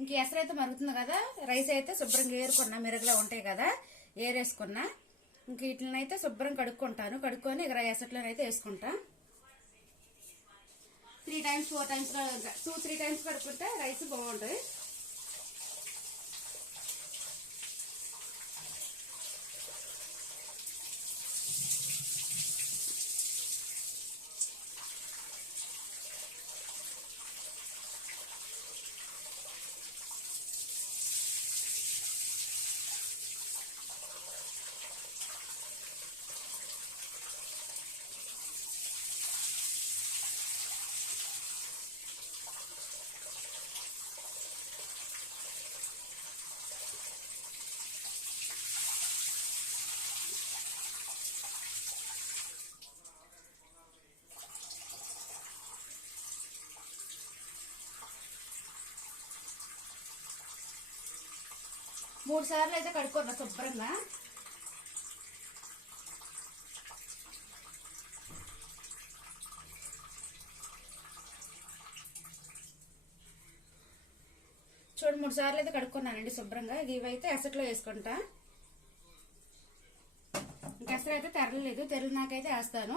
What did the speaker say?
ఇంక ఎసరు అయితే మరుగుతుంది కదా రైస్ అయితే శుభ్రంగా ఏరుకున్నా మెరుగులో ఉంటాయి కదా ఏరేసుకున్నా. ఇంక వీటినైతే శుభ్రంగా శుభ్రం కడుక్కుంటాను. కడుక్కొని ఇక ఎసట్లోనైతే వేసుకుంటా. Three times four times two three times కడుక్కుంటే rice బాగుంటుంది. మూడు సార్లు అయితే కడుక్కోరా శుభ్రంగా. చూడు మూడు సార్లు అయితే కడుక్కున్నానండి శుభ్రంగా. ఇవైతే ఎసట్లో వేసుకుంటా. ఇంకా ఎసరు అయితే తెరలేదు. తెరలు నాకైతే వేస్తాను.